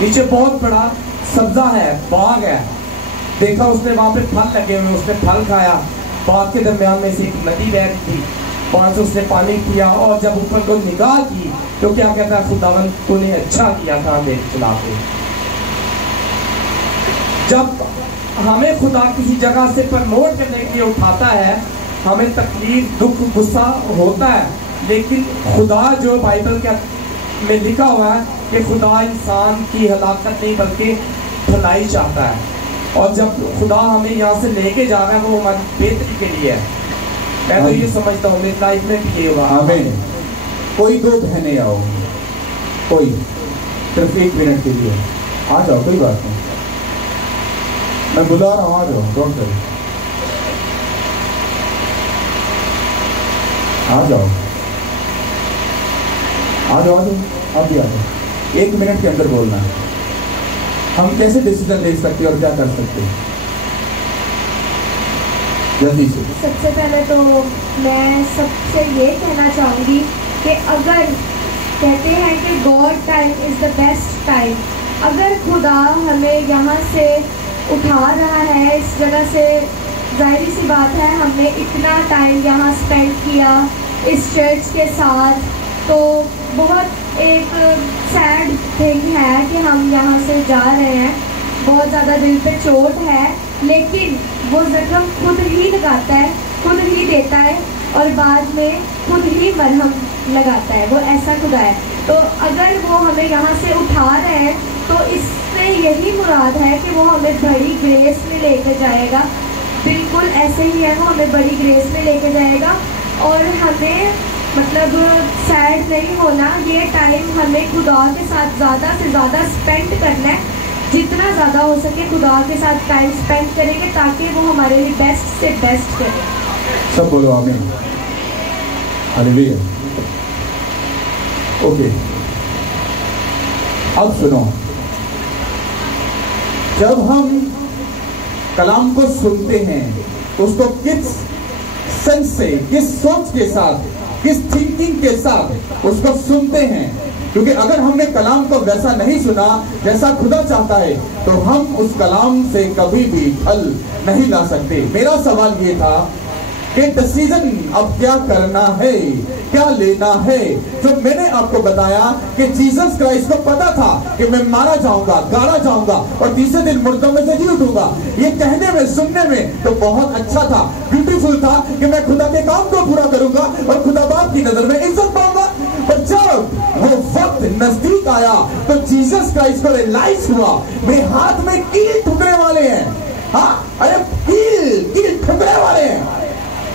नीचे बहुत बड़ा सब्जा है, बाग है। देखा उसने वहां पे फल लगे हुए, उसने फल खाया। बाग के दरमियान में से एक नदी बह रही थी, वहां से उसने पानी पिया और जब ऊपर को निगाह की तो क्या कहता है, खुदावंद तूने अच्छा किया था मेरे खिलाफ। जब हमें खुदा किसी जगह से प्रमोट करने के लिए उठाता है, हमें तकलीफ, दुख, गुस्सा होता है, लेकिन खुदा जो बाइबल के में लिखा हुआ है कि खुदा इंसान की हलाकत नहीं बल्कि भलाई चाहता है। और जब खुदा हमें यहाँ से लेके जा रहा है वो हमारी बेहतरी के लिए है। मैं तो ये समझता हूँ मेरी लाइफ में भी ये हुआ। आमीन। कोई 2 बहनें आओ, कोई सिर्फ 1 मिनट के लिए आ जाओ, कोई बात नहीं, मैं बुला रहा हूँ, आ जाओ, डोंट वरी, आ जाओ, आ जाओ, आ जाओ, आप भी आ जाओ। 1 मिनट के अंदर बोलना है। हम कैसे डिसीजन ले सकते और क्या कर सकते हैं, जल्दी से। सबसे पहले तो मैं सबसे ये कहना चाहूँगी कि अगर कहते हैं कि God time is the best time, अगर खुदा हमें यहाँ से उठा रहा है इस जगह से, जाहिर सी बात है हमने इतना टाइम यहाँ स्पेंड किया इस चर्च के साथ, तो बहुत एक सैड थिंग है कि हम यहाँ से जा रहे हैं। बहुत ज़्यादा दिल पे चोट है, लेकिन वो जख्म खुद ही लगाता है, खुद ही देता है और बाद में खुद ही मरहम लगाता है। वो ऐसा खुदा है। तो अगर वो हमें यहाँ से उठा रहे हैं तो इससे यही मुराद है कि वो हमें बड़ी ग्रेस में लेकर जाएगा। बिल्कुल ऐसे ही है, वो हमें बड़ी ग्रेस में लेकर जाएगा और हमें मतलब सैड नहीं होना। ये टाइम हमें खुदा के साथ ज़्यादा से ज़्यादा स्पेंड करना है, जितना ज़्यादा हो सके खुदा के साथ टाइम स्पेंड करेंगे ताकि वो हमारे लिए बेस्ट से बेस्ट करे। सब बोलो आमीन, हालेलुया। ओके, अब सुनो, जब हम कलाम को सुनते हैं उसको किस सेंस से, किस सोच के साथ, किस थिंकिंग के साथ उसको सुनते हैं, क्योंकि अगर हमने कलाम को वैसा नहीं सुना जैसा खुदा चाहता है तो हम उस कलाम से कभी भी फल नहीं ला सकते। मेरा सवाल ये था कि डिसीजन अब क्या करना है, क्या लेना है। जो मैंने आपको बताया कि जीसस क्राइस्ट को पता था कि मैं मारा जाऊंगा, गाड़ा जाऊंगा और तीसरे दिन मुर्दों में से जी उठूंगा। ये कहने में, सुनने में तो बहुत अच्छा था, ब्यूटीफुल था कि मैं खुदा के काम को पूरा करूंगा और खुदा बाप की नजर में इज्जत पाऊंगा। पर जब वो वक्त नजदीक आया तो जीसस क्राइस्ट को रियलाइज हुआ मेरे हाथ में कील ठुकने वाले हैं। हाँ, अरे कील ठुकने वाले हैं,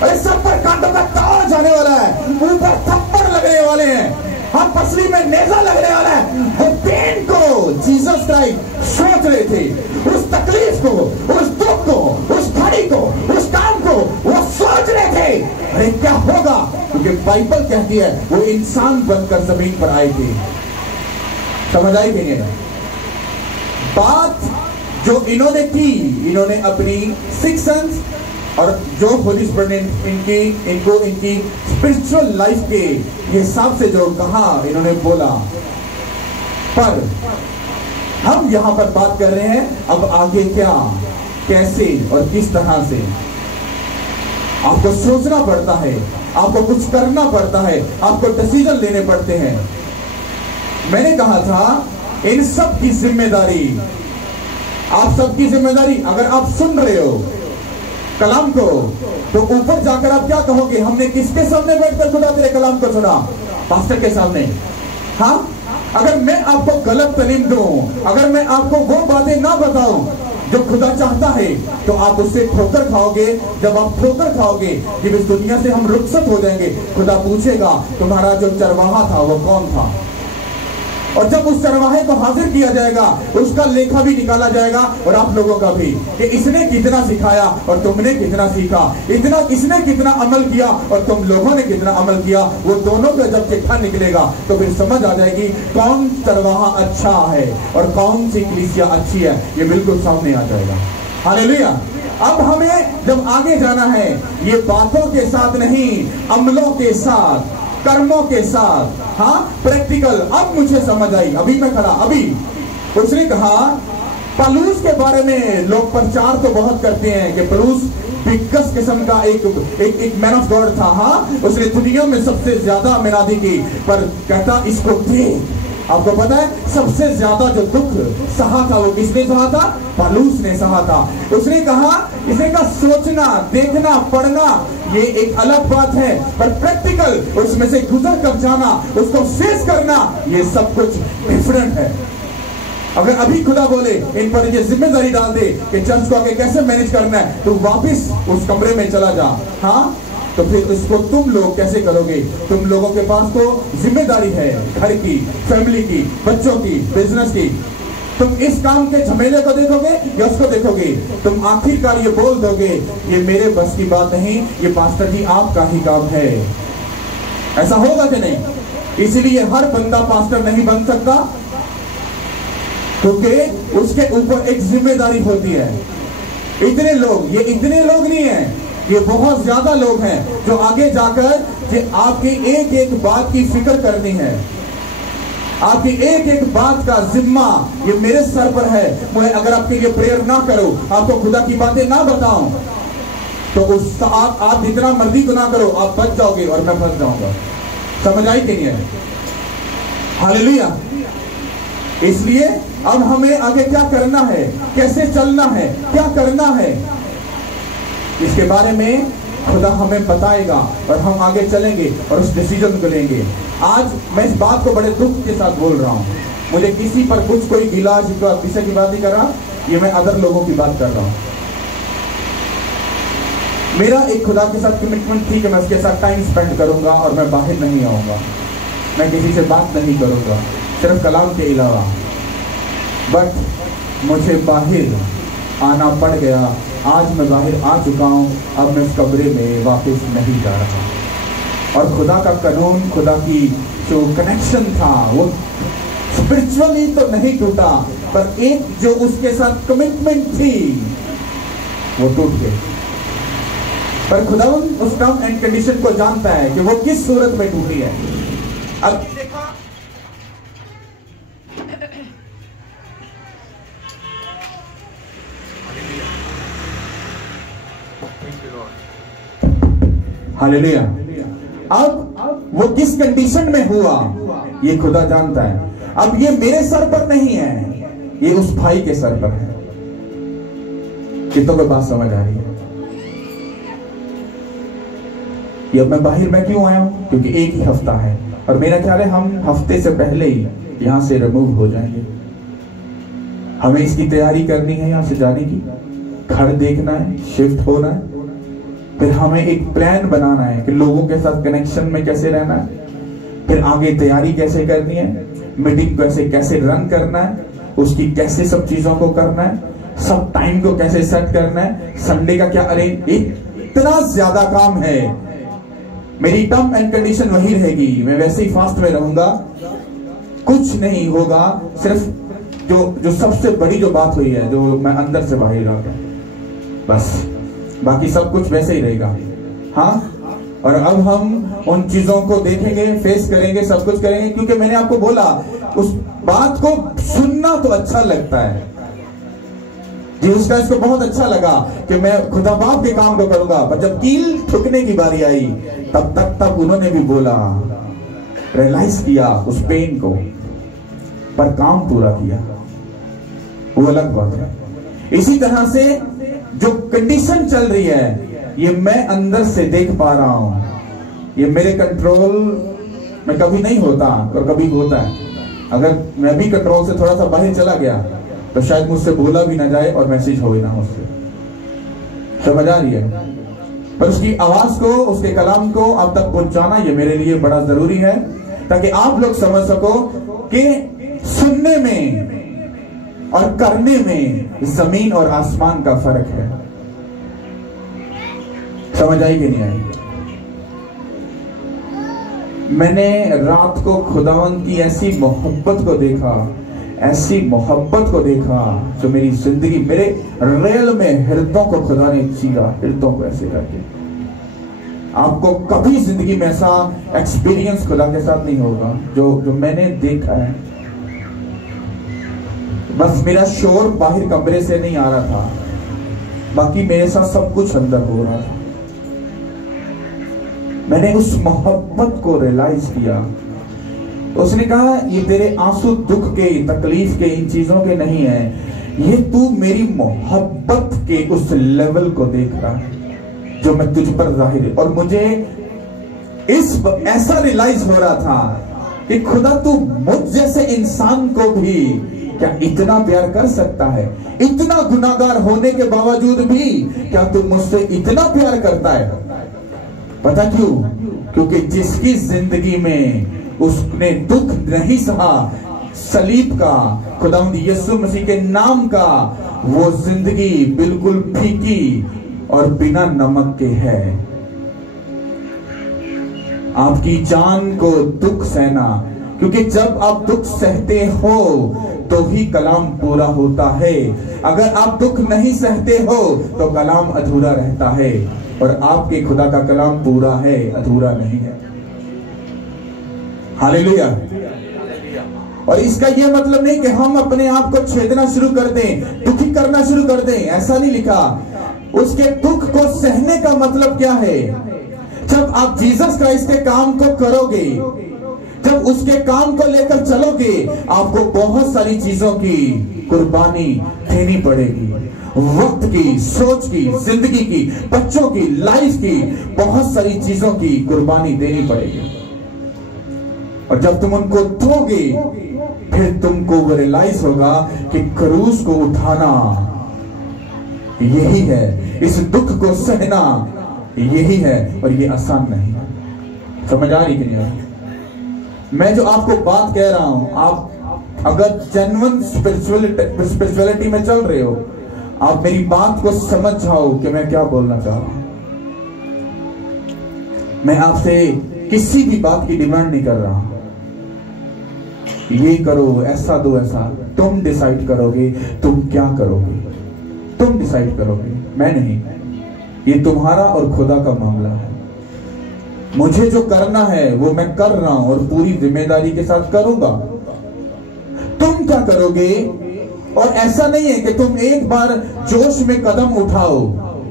अरे सब पर कांटों का तार जाने वाला है, ऊपर थप्पड़ लगने वाले हैं, हम पसली में नेजा लगने वाला है। वो पेन को जीसस क्राइस्ट सोच रहे थे, उस तकलीफ को, उस दुख को, उस घड़ी को, उस काम को वो सोच रहे थे अरे क्या होगा। क्योंकि बाइबल कहती है वो इंसान बनकर जमीन पर आए थे। समझ आई कि नहीं बात जो इन्होंने की? इन्होंने अपनी 6 सन्स और जो होली स्पिरिट ने इनकी स्पिरिचुअल लाइफ के हिसाब से जो कहा, इन्होंने बोला। पर हम यहां पर बात कर रहे हैं अब आगे क्या, कैसे और किस तरह से। आपको सोचना पड़ता है, आपको कुछ करना पड़ता है, आपको डिसीजन लेने पड़ते हैं। मैंने कहा था इन सब की जिम्मेदारी, आप सबकी जिम्मेदारी, अगर आप सुन रहे हो कलाम को तो ऊपर जाकर आप क्या कहोगे? हमने किसके सामने बैठकर खुदा तेरे कलाम को सुना? पास्टर के सामने। हाँ, अगर मैं आपको गलत तालीम दूं, अगर मैं आपको वो बातें ना बताऊं जो खुदा चाहता है, तो आप उससे ठोकर खाओगे। जब आप ठोकर खाओगे जब इस दुनिया से हम रुखसत हो जाएंगे, खुदा पूछेगा तुम्हारा जो चरवाहा था वो कौन था। और जब उस चरवाहे को हाजिर किया जाएगा उसका लेखा भी निकाला जाएगा, और आप लोगों का भी, कि इसने कितना सिखाया और तुमने कितना सीखा, इतना इसने कितना अमल किया और तुम लोगों ने कितना अमल किया। वो दोनों का जब चिट्ठा निकलेगा तो फिर समझ आ जाएगी कौन चरवाहा अच्छा है और कौन सी कलीसिया अच्छी है। ये बिल्कुल सामने आ जाएगा। हालेलुया। अब हमें जब आगे जाना है, ये बातों के साथ नहीं, अमलों के साथ, कर्मों के साथ। हाँ, प्रैक्टिकल। अब मुझे समझ आई, अभी मैं खड़ा, अभी उसने कहा पलूस के बारे में लोग प्रचार तो बहुत करते हैं कि पलूस बिगस किस्म का एक मैन ऑफ गॉड था। हाँ, उसने दुनिया में सबसे ज्यादा मिनादी की, पर कहता इसको देख। आपको पता है सबसे ज्यादा जो दुख सहा था वो किसने सहा था? पलूस ने सहा था। उसने कहा, इसे का सोचना, देखना, पढ़ना ये एक अलग बात है, पर प्रैक्टिकल उसमें से गुजर कर जाना, उसको फेस करना, ये सब कुछ डिफरेंट है। अगर अभी खुदा बोले इन पर ये जिम्मेदारी डाल दे कि चर्च को आगे कैसे मैनेज करना है, तो वापिस उस कमरे में चला जा। हाँ, तो फिर इसको तुम लोग कैसे करोगे? तुम लोगों के पास तो जिम्मेदारी है घर की, फैमिली की, बच्चों की, बिजनेस की। तुम इस काम के झमेले को देखोगे या उसको देखोगे? तुम आखिरकार ये बोल दोगे ये मेरे बस की बात नहीं, ये पास्टर जी आपका ही काम है। ऐसा होगा कि नहीं? इसीलिए हर बंदा पास्टर नहीं बन सकता, क्योंकि उसके ऊपर एक जिम्मेदारी होती है। इतने लोग, ये इतने लोग नहीं है, ये बहुत ज्यादा लोग हैं जो आगे जाकर कि आपकी एक एक बात की फिक्र करनी है, आपकी एक एक बात का जिम्मा ये मेरे सर पर है। मैं अगर आपके लिए प्रेयर ना करूं, आपको खुदा की बातें ना बताऊं, तो उस आप जितना मर्जी गुनाह करो, आप बच जाओगे और मैं फंस जाऊंगा। समझ आई कि नहीं है? हालेलुया। इसलिए अब हमें आगे क्या करना है, कैसे चलना है, क्या करना है, इसके बारे में खुदा हमें बताएगा और हम आगे चलेंगे और उस डिसीजन को लेंगे। आज मैं इस बात को बड़े दुख के साथ बोल रहा हूँ। मुझे किसी पर कुछ कोई गिला शिकवा किसी की बात नहीं कर रहा, ये मैं अदर लोगों की बात कर रहा हूँ। मेरा एक खुदा के साथ कमिटमेंट थी कि मैं उसके साथ टाइम स्पेंड करूंगा और मैं बाहर नहीं आऊंगा, मैं किसी से बात नहीं करूंगा सिर्फ कलाम के अलावा। बट मुझे बाहर आना पड़ गया। आज मैं बाहर आ चुका हूँ, अब मैं इस कमरे में वापस नहीं जा रहा। और खुदा का कानून, खुदा की जो कनेक्शन था वो स्पिरिचुअली तो नहीं टूटा, पर एक जो उसके साथ कमिटमेंट थी वो टूट गई। पर खुदावन उस टर्म एंड कंडीशन को जानता है कि वो किस सूरत में टूटी है। अब देखा Thank you, Lord. हालेलुया। अब वो किस कंडीशन में हुआ ये खुदा जानता है। अब ये मेरे सर पर नहीं है, ये उस भाई के सर पर है। कितनों को बात समझ आ रही है? ये अब मैं बाहर में क्यों आया हूं? क्योंकि एक ही हफ्ता है और मेरा ख्याल है हम हफ्ते से पहले ही यहां से रिमूव हो जाएंगे। हमें इसकी तैयारी करनी है, यहां से जाने की, घर देखना है, शिफ्ट होना है, फिर हमें एक प्लान बनाना है कि लोगों के साथ कनेक्शन में कैसे रहना है, फिर आगे तैयारी कैसे करनी है, मीटिंग कैसे रन करना है, उसकी कैसे सब चीजों को करना है, सब टाइम को कैसे सेट करना है, संडे का क्या अरेंज। इतना ज्यादा काम है। मेरी टर्म एंड कंडीशन वही रहेगी, मैं वैसे ही फास्ट में रहूंगा, कुछ नहीं होगा। सिर्फ जो सबसे बड़ी जो बात हुई है, जो मैं अंदर से बाहर रहा था, बस बाकी सब कुछ वैसे ही रहेगा। हाँ, और अब हम उन चीजों को देखेंगे, फेस करेंगे, सब कुछ करेंगे, क्योंकि मैंने आपको बोला उस बात को सुनना तो अच्छा लगता है। जीसस क्राइस्ट को बहुत अच्छा लगा कि मैं खुदा बाप के काम को करूंगा, पर जब कील ठुकने की बारी आई तब उन्होंने भी बोला, रियलाइज किया उस पेन को, पर काम पूरा किया, वो अलग बात है। इसी तरह से जो कंडीशन चल रही है, ये मैं अंदर से देख पा रहा हूं, ये मेरे कंट्रोल में कभी नहीं होता और कभी होता है। अगर मैं भी कंट्रोल से थोड़ा सा बाहर चला गया तो शायद मुझसे बोला भी ना जाए और मैसेज हो ही ना मुझसे। समझ आ रही है? पर उसकी आवाज को, उसके कलाम को आप तक पहुंचाना ये मेरे लिए बड़ा जरूरी है, ताकि आप लोग समझ सको कि सुनने में और करने में जमीन और आसमान का फर्क है। समझ आई कि नहीं आई? मैंने रात को खुदावंद की ऐसी मोहब्बत को देखा, ऐसी मोहब्बत को देखा जो मेरी जिंदगी, मेरे रेल में हृदयों को खुदा ने चीरा, हृदयों को ऐसे करके। आपको कभी जिंदगी में ऐसा एक्सपीरियंस खुदा के साथ नहीं होगा जो मैंने देखा है। बस मेरा शोर बाहर कमरे से नहीं आ रहा था, बाकी मेरे साथ सब कुछ अंदर हो रहा था। मैंने उस मोहब्बत को रियलाइज किया। उसने कहा, ये तेरे आंसू दुख के, तकलीफ के, इन चीजों के नहीं है, ये तू मेरी मोहब्बत के उस लेवल को देख रहा है जो मैं तुझ पर जाहिर है। और मुझे ऐसा रियलाइज हो रहा था कि खुदा तू मुझ जैसे इंसान को भी क्या इतना प्यार कर सकता है? इतना गुनाहगार होने के बावजूद भी क्या तू मुझसे इतना प्यार करता है? पता क्यों? क्योंकि जिसकी जिंदगी में उसने दुख नहीं सहा, सलीब का, खुदावंद यीशु मसीह के नाम का, वो जिंदगी बिल्कुल फीकी और बिना नमक के है। आपकी जान को दुख सहना, क्योंकि जब आप दुख सहते हो तो ही कलाम पूरा होता है। अगर आप दुख नहीं सहते हो तो कलाम अधूरा रहता है, और आपके खुदा का कलाम पूरा है, अधूरा नहीं है। हालेलुया। और इसका यह मतलब नहीं कि हम अपने आप को छेदना शुरू कर दें, दुखी करना शुरू कर दें, ऐसा नहीं लिखा। उसके दुख को सहने का मतलब क्या है? जब आप जीसस क्राइस्ट के काम को करोगे, जब उसके काम को लेकर चलोगे, आपको बहुत सारी चीजों की कुर्बानी देनी पड़ेगी। वक्त की, सोच की, जिंदगी की, बच्चों की, लाइफ की, बहुत सारी चीजों की कुर्बानी देनी पड़ेगी। और जब तुम उनको दोगे, फिर तुमको वो रियलाइज होगा कि क्रूस को उठाना यही है, इस दुख को सहना यही है, और ये आसान नहीं है। समझ आ रही कि नहीं? मैं जो आपको बात कह रहा हूं, आप अगर जेन्युइन स्पिरिचुअलिटी में चल रहे हो, आप मेरी बात को समझ जाओ कि मैं क्या बोलना चाह रहा हूं। मैं आपसे किसी भी बात की डिमांड नहीं कर रहा हूं, ये करो, ऐसा दो, ऐसा। तुम डिसाइड करोगे तुम क्या करोगे, तुम डिसाइड करोगे, मैं नहीं। ये तुम्हारा और खुदा का मामला है। मुझे जो करना है वो मैं कर रहा हूं और पूरी जिम्मेदारी के साथ करूंगा। तुम क्या करोगे? और ऐसा नहीं है कि तुम एक बार जोश में कदम उठाओ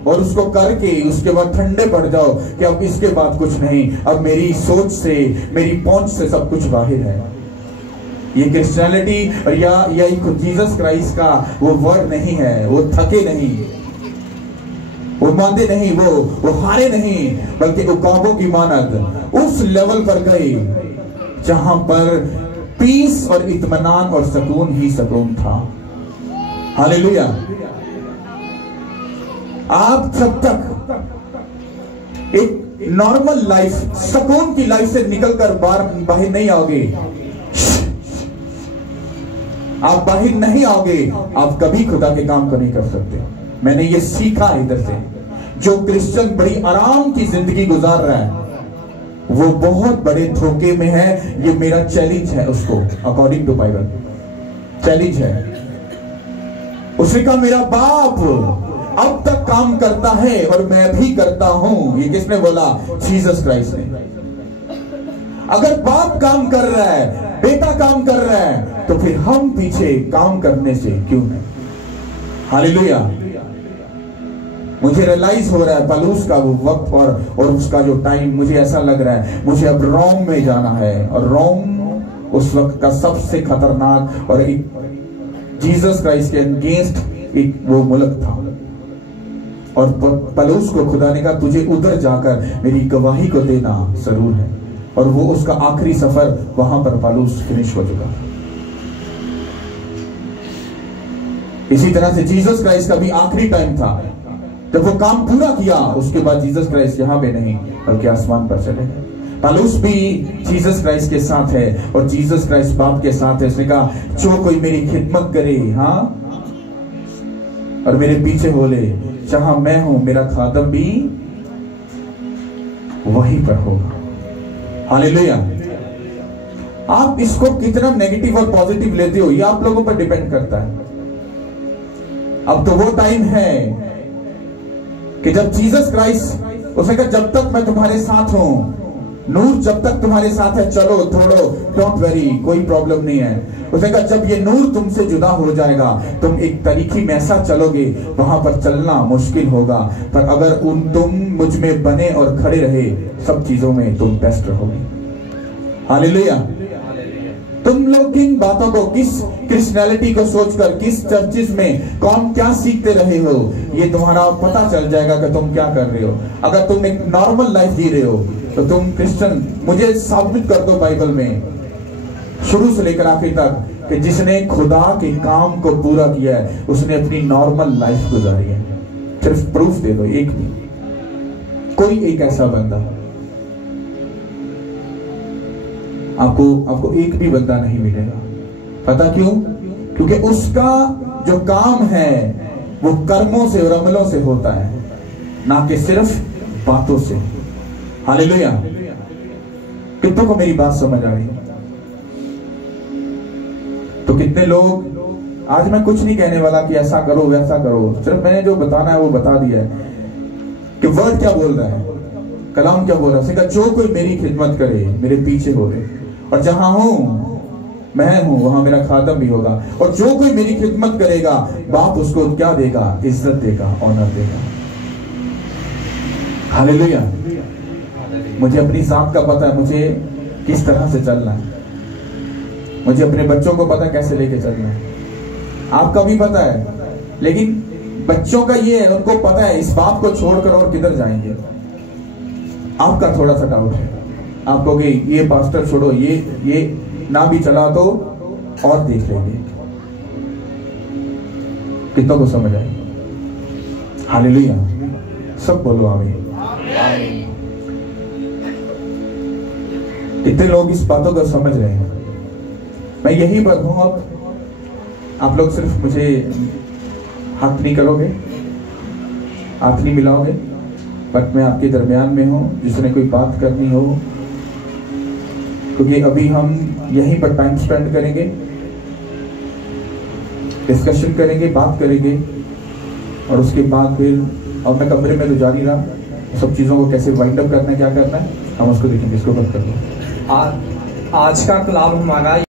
और उसको करके उसके बाद ठंडे पड़ जाओ कि अब इसके बाद कुछ नहीं, अब मेरी सोच से, मेरी पहुंच से सब कुछ बाहर है। ये क्रिश्चियनिटी या जीसस क्राइस्ट का वो वर्ड नहीं है। वो थके नहीं, वो मांदे नहीं, वो हारे नहीं, बल्कि उकाबों की मानद उस लेवल पर गए जहां पर पीस और इत्मीनान और सुकून ही सुकून था। हालेलुया। आप जब तक एक नॉर्मल लाइफ, सुकून की लाइफ से निकलकर बाहर नहीं आओगे, आप बाहर नहीं आओगे, आप कभी खुदा के काम को नहीं कर सकते। मैंने ये सीखा इधर से। जो क्रिश्चियन बड़ी आराम की जिंदगी गुजार रहा है वो बहुत बड़े धोखे में है। ये मेरा चैलेंज है उसको, अकॉर्डिंग टू बाइबल चैलेंज है। उसने कहा मेरा बाप अब तक काम करता है और मैं भी करता हूं। ये किसने बोला? जीसस क्राइस्ट ने। अगर बाप काम कर रहा है, बेटा काम कर रहा है, तो फिर हम पीछे काम करने से क्यों नहीं? हालेलुया। मुझे रियलाइज हो रहा है पलूस का वो वक्त और उसका जो टाइम, मुझे ऐसा लग रहा है मुझे अब रोम में जाना है। और रोम उस वक्त का सबसे खतरनाक और एक जीसस क्राइस्ट के अगेंस्ट एक वो मुल्क था। और पलूस को खुदा ने कहा तुझे उधर जाकर मेरी गवाही को देना जरूर है। और वो उसका आखिरी सफर वहां पर पलूस फिनिश हो चुका। इसी तरह से जीसस क्राइस्ट का भी आखिरी टाइम था जब वो काम पूरा किया। उसके बाद जीसस क्राइस्ट यहाँ पे नहीं बल्कि आसमान पर चले गए। पलूस भी जीसस क्राइस्ट के साथ है और जीसस क्राइस्ट बाप के साथ है। उसने कहा जो कोई मेरी खिदमत करे, हाँ, और मेरे पीछे बोले जहां मैं हूं मेरा खादम भी वहीं पर होगा। हालेलुया। आप इसको कितना नेगेटिव और पॉजिटिव लेते हो ये आप लोगों पर डिपेंड करता है। अब तो वो टाइम है कि जब जीसस क्राइस्ट, उसने कहा जब तक मैं तुम्हारे साथ हूं, नूर जब तक तुम्हारे साथ है चलो थोड़ो, डोंट वेरी, कोई प्रॉब्लम नहीं है। उसने कहा जब ये नूर तुमसे जुदा हो जाएगा तुम एक तरीके में ऐसा चलोगे वहां पर चलना मुश्किल होगा, पर अगर तुम मुझ में बने और खड़े रहे सब चीजों में तुम बेस्ट रहोगे। हालेलुया। तुम लोग किन बातों को, किस क्रिश्चियनिटी को सोचकर, किस चर्चिस में कौन क्या सीखते रहे हो, ये तुम्हारा पता चल जाएगा कि तुम क्या कर रहे हो। अगर तुम एक नॉर्मल लाइफ जी रहे हो तो तुम क्रिश्चियन, मुझे साबित कर दो बाइबल में शुरू से लेकर आखिर तक कि जिसने खुदा के काम को पूरा किया है उसने अपनी नॉर्मल लाइफ गुजारी है। सिर्फ प्रूफ दे दो, एक भी, कोई एक ऐसा बंदा, आपको एक भी बंदा नहीं मिलेगा। पता क्यों? क्योंकि उसका जो काम है वो कर्मों से और अमलों से होता है, ना कि सिर्फ बातों से। हालेलुया। कितनों को मेरी बात समझ आ रही है? तो कितने लोग, आज मैं कुछ नहीं कहने वाला कि ऐसा करो वैसा करो, सिर्फ मैंने जो बताना है वो बता दिया है कि वर्ड क्या बोल रहा है, कलाम क्या बोल रहा है। जो कोई मेरी खिदमत करे मेरे पीछे होवे, और जहां हूं मैं हूं वहां मेरा खादम भी होगा। और जो कोई मेरी खिदमत करेगा बाप उसको क्या देगा? इज्जत देगा, ऑनर देगा। हालेलुया। मुझे अपनी जात का पता है, मुझे किस तरह से चलना है, मुझे अपने बच्चों को पता कैसे लेके चलना है, आपका भी पता है। लेकिन बच्चों का ये है, उनको पता है इस बाप को छोड़कर और किधर जाएंगे। आपका थोड़ा सा डाउट है, आप कहोगे ये पास्टर छोड़ो, ये ना भी चला तो और देख लेंगे। कितनों को समझ आए? हालेलुया। सब बोलो आमीन। कितने लोग इस बातों को समझ रहे हैं? मैं यही पर हूं। अब आप लोग सिर्फ मुझे हाथ नहीं करोगे, हाथ नहीं मिलाओगे, बट मैं आपके दरमियान में हूं। जिसने कोई बात करनी हो, क्योंकि अभी हम यहीं पर टाइम स्पेंड करेंगे, डिस्कशन करेंगे, बात करेंगे, और उसके बाद फिर, और मैं कमरे में तो जारी रहा, सब चीज़ों को कैसे वाइंड अप करना है, क्या करना है, हम उसको देखेंगे। इसको बंद कर दो। आज का कलाम हमारा